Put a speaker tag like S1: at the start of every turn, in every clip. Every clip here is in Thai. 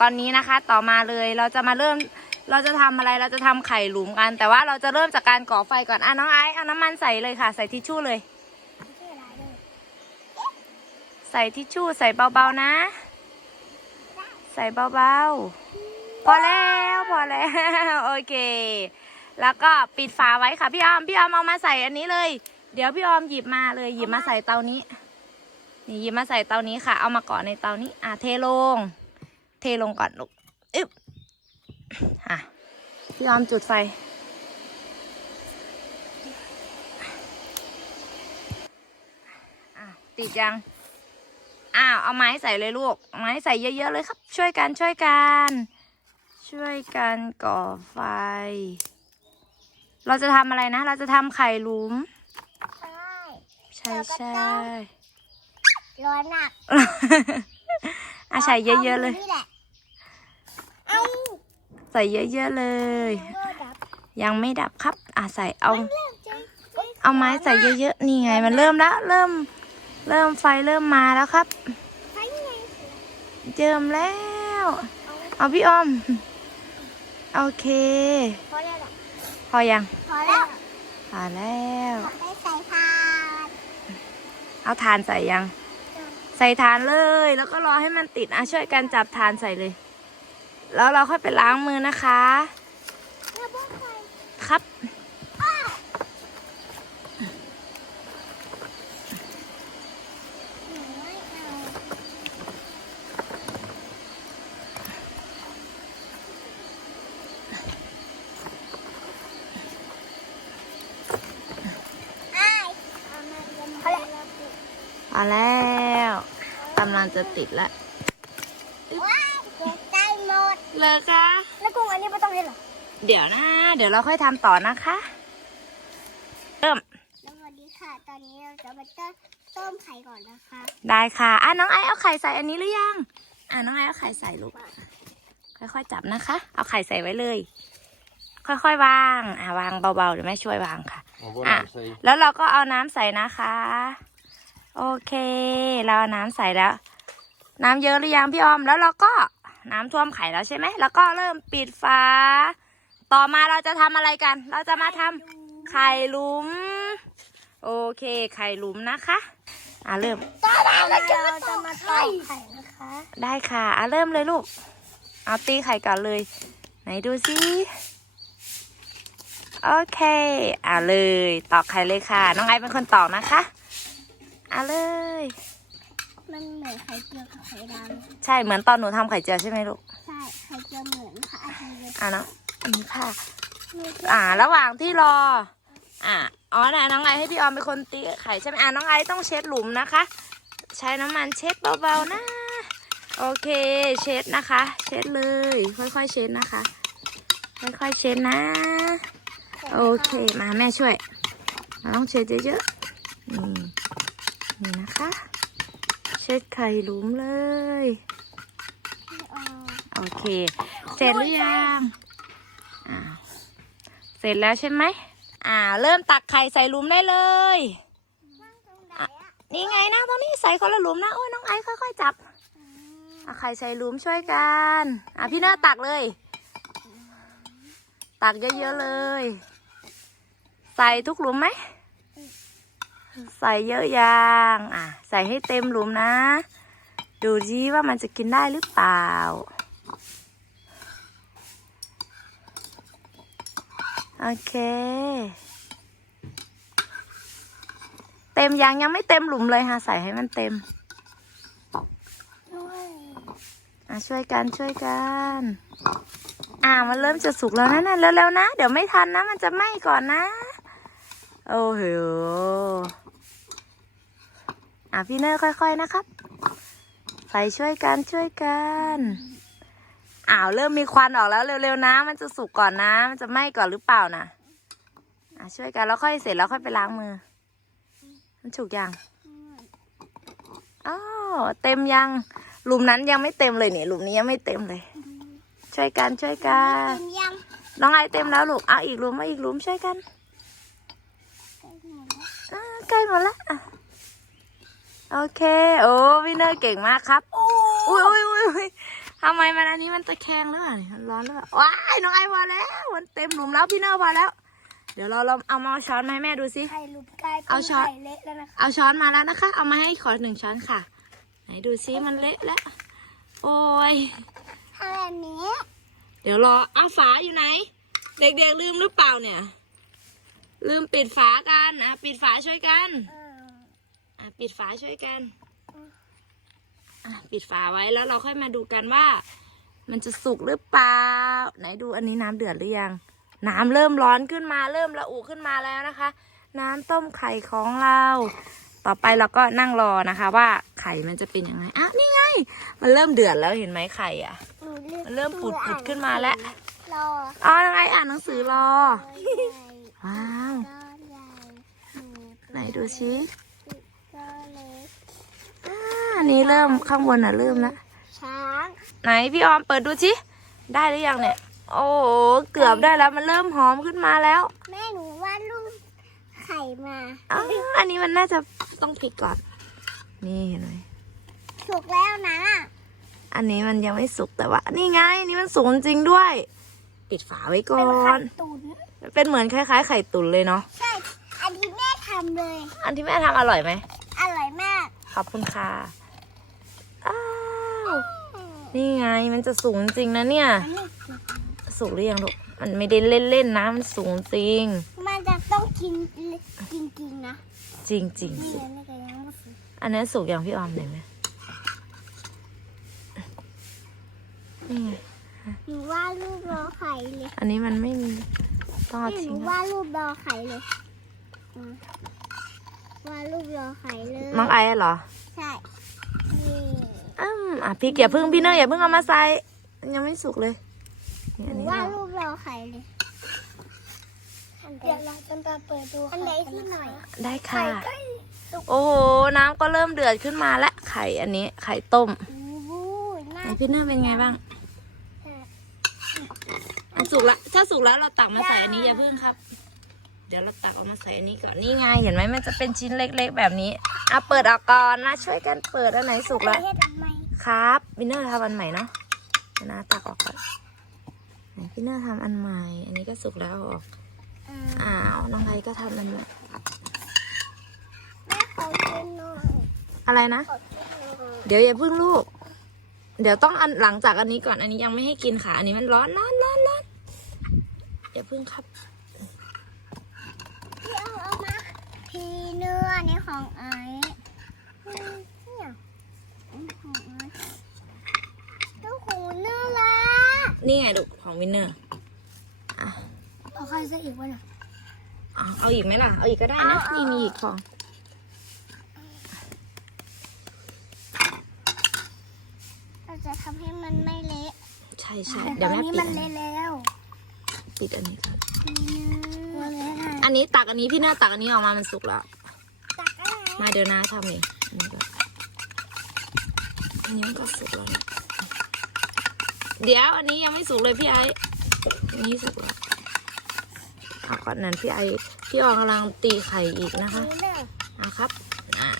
S1: ตอนนี้นะคะ ต่อมาเลยเราจะมาเริ่มเราจะทำอะไรเราจะทำไข่หลุมกัน แต่ว่าเราจะเริ่มจากการก่อไฟก่อนอะน้องไอซ์เอาน้ำมันใส่เลยค่ะ ใส่ทิชชู่เลย ใส่ทิชชู่ใส่เบาๆนะ ใส่เบาๆพอแล้วพอแล้วโอเค แล้วก็ปิดฝาไว้ค่ะพี่ออมพี่ออมเอามาใส่อันนี้เลย เดี๋ยวพี่ออมหยิบมาเลยหยิบมาใส่เตานี้นี่หยิบมาใส่เตานี้ค่ะ เอามาก่อในเตานี้อะเทลง เทลงก่อนลูกอึ๊บอะพี่ออมจุดไฟอะติดยัง อ้าว เอาไม้ใส่เลยลูกเอาไม้ใส่เยอะๆเลยครับ ช่วยกันช่วยกัน ช่วยกันก่อไฟ เราจะทำอะไรนะ เราจะทำไข่หลุม
S2: ใช่
S1: ใช่
S2: แล้วก็
S1: ใช่
S2: ต้องร้อนหนัก
S1: อะใส่เยอะๆเลย
S2: นี่แหละเอ้า
S1: ใส่เยอะๆเลย
S2: โลดับ
S1: ยังไม่ดับครับ อะใส่เอา
S2: เริ่มจะ
S1: เอาไม้ใส่เยอะๆนี่ไง มันเริ่มแล้วเริ่ม เริ่มไฟเริ่มมาแล้วครับ
S2: ใช้ไง
S1: เจิมแล้ว เอาพี่ออม โอเค
S2: พอแล้วล่ะ
S1: พอยัง
S2: พอแล้ว
S1: พอแล้ว
S2: ขอให้ใส่ทาน
S1: เอาทานใส่ยัง ใส่ทานเลย แล้วก็รอให้มันติดอะช่วยกันจับทานใส่เลย แล้วเราค่อยไปล้างมือนะคะ
S2: แล้วพวกใคร
S1: ครับ
S2: หนูไม่เอาอ้ายเอามาเรียนพอแล้ว
S1: พอแล้วกำลังจะติดแล้ว
S2: ว้ายเจ็บ ใจหมด
S1: เลยคะ
S2: แล้วกุ้งอันนี้ไม่ต้องเห็นหรอ
S1: เดี๋ยวนะ เดี๋ยวเราค่อยทำต่อนะคะ เริ่ม
S2: สวัสดีค่ะ ตอนนี้เราจะมาต้มต้มไข่ก่อนนะคะ
S1: ได้ค่ะ อะน้องไอซ์เอาไข่ใส่อันนี้หรือยัง อะน้องไอซ์เอาไข่ใส่ลูก ค่อยๆจับนะคะ เอาไข่ใส่ไว้เลย ค่อยๆวาง อะวางเบาๆเดี๋ยวแม่ช่วยวางค่ะ
S3: เอาบ่
S1: อะ
S3: น้ำใส่
S1: แล้วเราก็เอาน้ำใส่นะคะ โอเค เราเอาน้ำใส่แล้ว น้ำเยอะหรือยังพี่ออม แล้วเราก็ น้ำท่วมไข่แล้วใช่ไหม แล้วก็เริ่มปิดฝา ต่อมาเราจะทำอะไรกัน เราจะมาทำไข่หลุม โอเค ไข่หลุมนะคะ อะเริ่ม
S2: ตอนนี้เราจะมาตอกไข่นะคะ
S1: ได้ค่ะ อะเริ่มเลยลูก เอาตีไข่ก่อนเลย ไหนดูสิโอเค อะเลย ตอกไข่เลยค่ะ น้องไอซ์เป็นคนตอกนะคะ อะเลย
S2: มันเหมือนไข่เจียวกับไข่ดาว
S1: ใช่เหมือนตอนหนูทำไข่เจียวใช่ไหมลูก
S2: ใช่ไข่เจียวเหมือนค่ะไข่เจียว
S1: อะเนาะอันนี้ค่ะ
S2: ไม่ใช่
S1: อ่า ระหว่างที่รอ อะอ๋อนะน้องไอซ์ให้พี่ออมเป็นคนตีไข่ใช่ไหมอะน้องไอซ์ต้องเช็ดหลุมนะคะ ใช้น้ำมันเช็ดเบาๆนะ โอเค เช็ดนะคะ เช็ดเลย ค่อยๆเช็ดนะคะ ค่อยๆเช็ดนะ โอเค มาแม่ช่วย เราต้องเช็ดเยอะๆนี่นี่นะคะ เช็ดไข่หลุมเลย
S2: ไม่เอา
S1: โอเค เสร็จหรือยังอ่าเสร็จแล้วใช่ไหมอ่า เริ่มตักไข่ใส่หลุมได้เลย
S2: นั่งตรงไหนอะ
S1: นี่ไงนะตรงนี้ใส่คนละหลุมนะโอ้ยน้องไอซ์ค่อยๆจับ
S2: อืม
S1: เอาไข่ใส่หลุมช่วยกันอะพี่เนอตักเลย ตักเยอะๆเลย ใส่ทุกหลุมไหม ใส่เยอะยังอะ ใส่ให้เต็มหลุมนะ ดูดิว่ามันจะกินได้หรือเปล่า โอเค เต็มยังยังไม่เต็มหลุมเลยค่ะ ใส่ให้มันเต็ม
S2: ด้วย
S1: อะช่วยกันช่วยกัน อ่ามันเริ่มจะสุกแล้วนะนะเร็วๆนะ เดี๋ยวไม่ทันนะ มันจะไหม้ก่อนนะ โอ้โห อะพี่เนอร์ค่อยๆนะครับ ใส่ช่วยกันช่วยกันอ้าวเริ่มมีควันออกแล้วเร็วๆนะ มันจะสุกก่อนนะ มันจะไหม้ก่อนหรือเปล่านะอะช่วยกันแล้วค่อยเสร็จแล้วค่อยไปล้างมือ มันสุกยัง
S2: อืม
S1: อ้าวเต็มยังหลุมนั้นยังไม่เต็มเลยเนี่ยหลุมนี้ยังไม่เต็มเลย ช่วยกันช่วยกัน
S2: เต็มยัง
S1: น้องไอเต็มแล้วลูกเอาอีกหลุมเอาอีกหลุมช่วยกัน
S2: ใกล้หมดแล้ว
S1: โอเค โอ้พี่เนอร์เก่งมากครับ
S2: โอ้
S1: อุ้ยอุ้ยอุ้ยอุ้ยทำไมมันอันนี้มันตะแคงหรือเปล่าเนี่ยมันร้อนหรือเปล่าว้ายน้องไอพอแล้ว มันเต็มหลุมแล้วพี่เนอร์พอแล้ว เดี๋ยวเราเราเอามาเอาช้อนมาให้แม่ดูสิ
S2: ไข่ลุกกลายเป็น
S1: เอาช้อน
S2: ไข่เละแล้วนะคะ
S1: เอาช้อนมาแล้วนะคะ เอามาให้ขอหนึ่งช้อนค่ะ ไหนดูซิมันเละแล้ว โอ้ย
S2: ทำแบบนี้
S1: เดี๋ยวรออ้าวฝาอยู่ไหน เด็กๆลืมหรือเปล่าเนี่ย ลืมปิดฝากัน อะ ปิดฝาช่วยกัน
S2: เออ
S1: อะ ปิดฝาช่วยกันอะปิดฝาไว้แล้วเราค่อยมาดูกันว่า มันจะสุกหรือเปล่า ไหนดูอันนี้น้ำเดือดหรือยัง น้ำเริ่มร้อนขึ้นมาเริ่มระอุขึ้นมาแล้วนะคะ น้ำต้มไข่ของเรา ต่อไปเราก็นั่งรอนะคะ ว่าไข่มันจะเป็นยังไงอ้าวนี่ไง มันเริ่มเดือดแล้วเห็นไหมไข่อะ
S2: หนูลื
S1: มันเริ่มปุดๆขึ้นมาแล้ว
S2: รอ
S1: อ๋อยังไงอ่านหนังสือรอ
S2: ใหญ่
S1: ว้าว
S2: ก้อนใหญ่หมู
S1: ไหนดูชิ
S2: ก้อนเล็ก
S1: อ่าอั นนี้เริ่มข้างบนอะเริ่มแล้ว
S2: ช้าง
S1: ไหนพี่ออมเปิดดูชิได้หรือยังเนี่ย โอ้โหเกือบได้แล้วมันเริ่มหอมขึ้นมาแล้ว
S2: แม่หนูวาดรูปไข่มา
S1: อ้าวอันนี้มันน่าจะต้องพลิกก่อน นี่เห็นไหม
S2: ถูกแล้วนะ
S1: อันนี้มันยังไม่สุกแต่ว่า นี่ไงอันนี้มันสุกจริงด้วย ปิดฝาไว้ก่อ
S2: เป็นไข่
S1: น
S2: ตุ๋น
S1: เป็นเหมือนคล้ายๆ ไข่ตุ๋นเลยเนาะ
S2: ใช่อันที่แม่ทำเลย
S1: อันที่แม่ทำอร่อยไหม
S2: อร่อยมาก
S1: ขอบคุณค่ะอ้าว นี่ไงมันจะสูงจริงนะเนี่ย
S2: อันนี้
S1: สูงหรือยังลูกมันไม่ได้เล่นๆนะมันสูงจริง
S2: มันจะต้องกินจริงๆนะ
S1: จริงจริง
S2: นี่
S1: ๆสิ
S2: เลยนี่ก็ยังไม่สุก
S1: อันนี้สุกอย่างพี่ออมเลยไหมนี่ไง
S2: หนูวาดรูปรอไข่เลย
S1: อันนี้มันไม่มีต้องเอา
S2: นี่ห
S1: ทิ้
S2: นู
S1: ง
S2: วาดรูปรอไข่เลยอืมวาดรูปรอไข่เลย
S1: น้องไอซ์เหรอ
S2: ใช่นี่
S1: อืมอะพี่อย่าเพิ่งพี่เนยอย่าเพิ่งเอามาใส่มันยังไม่สุกเลยนี่
S2: ห
S1: อัน
S2: นู
S1: นี้
S2: วาด
S1: เรา
S2: รูปรอไข่เลยเดี๋ยวเราจะมาเปิดดูอันไหนที่หน่อย
S1: ได้
S2: ไข่
S1: ค่ะ
S2: ใกล้สุก
S1: โอ้โหน้ำก็เริ่มเดือดขึ้นมาแล้วไข่อันนี้ ไข่ต้ม
S2: อู้น่า
S1: ไหนพี่เนยเป็นไงบ้างอันสุกละถ้าสุกแล้วเราตักมาใส่อันนี้อย่าเพิ่งครับ เดี๋ยวเราตักเอามาใส่อันนี้ก่อนนี่ไงเห็นไหมมันจะเป็นชิ้นเล็ก ๆ แบบนี้อะเปิดออกก่อนนะช่วยกันเปิดอันไหนสุกแล้ว
S2: เฮ็ดทำไม
S1: ครับวินเนอร์ทำอันใหม่เนาะเดี๋ยวนะตักออกก่อนไหนพี่เนอร์ทำอันใหม่ อันนี้ก็สุกแล้วเอาออก
S2: อ่า
S1: อ้าวน้องไอก็ทำอันใหม่
S2: แม่ขอกินหน่อย
S1: อะไรนะ
S2: ขอกินหน่อย
S1: เดี๋ยวอย่าเพิ่งลูก เดี๋ยวต้องอันหลังจากอันนี้ก่อน อันนี้ยังไม่ให้กินค่ะ อันนี้มันร้อนร้อนร้อนร้อนอย่าเพิ่งครับ
S2: พี่เอาเอามาทีเนื้อนี่ของไอ้อืมเนี่ยอันนี้ของไอ้ลูกหูเนื้อละ
S1: นี่ไงลูกของวินเนอร์
S2: เอาใครจะอีกวะเนี่ย
S1: อะเอาอีกไหมล่ะ เอาอีกก็ได้นะ
S2: เอาเอา
S1: นี่มีอีกของ
S2: เราจะทำให้มันไม่เละ
S1: ใช่ใช่
S2: แต่
S1: เดี๋ยว
S2: ตอน
S1: แม่
S2: นี้
S1: ปิด
S2: มัน
S1: อัน
S2: เละ
S1: นี้
S2: แล้ว
S1: ปิดอันนี้ก่อน
S2: มันเละค่ะ
S1: อันนี้ตักอันนี้พี่เนอร์ตักอันนี้ออกมามันสุกแล้ว
S2: ตักอะไร
S1: มาเดี๋ยวนะทำเองอันนี้ก็อันนี้มันก็สุกแล้วเนี่ย เดี๋ยวอันนี้ยังไม่สุกเลยพี่ไอ้อันนี้สุกแล้วเอาก่อนนั้นพี่ไอ้พี่อองกำลังตีไข่อีกนะคะ
S2: นี่เลย
S1: นะครับอะ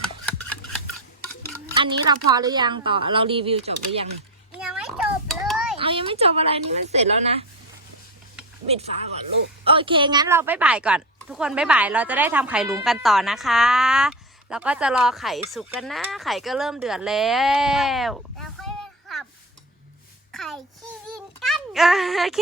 S1: อันนี้เราพอหรือยังต่อเรารีวิวจบหรือยัง
S2: ยังไม่จบเลย
S1: เอายังไม่จบอะไรนี่มันเสร็จแล้วนะปิดฝาก่อนลูกโอเค งั้นเราบายบายก่อน ทุกคนบายบายเราจะได้ทำไข่หลุมกันต่อนะคะ แล้วก็จะรอไข่สุกกันนะ ไข่ก็เริ่มเดือดแล้ว
S2: ไข่ขี้ดินกัน
S1: โอเค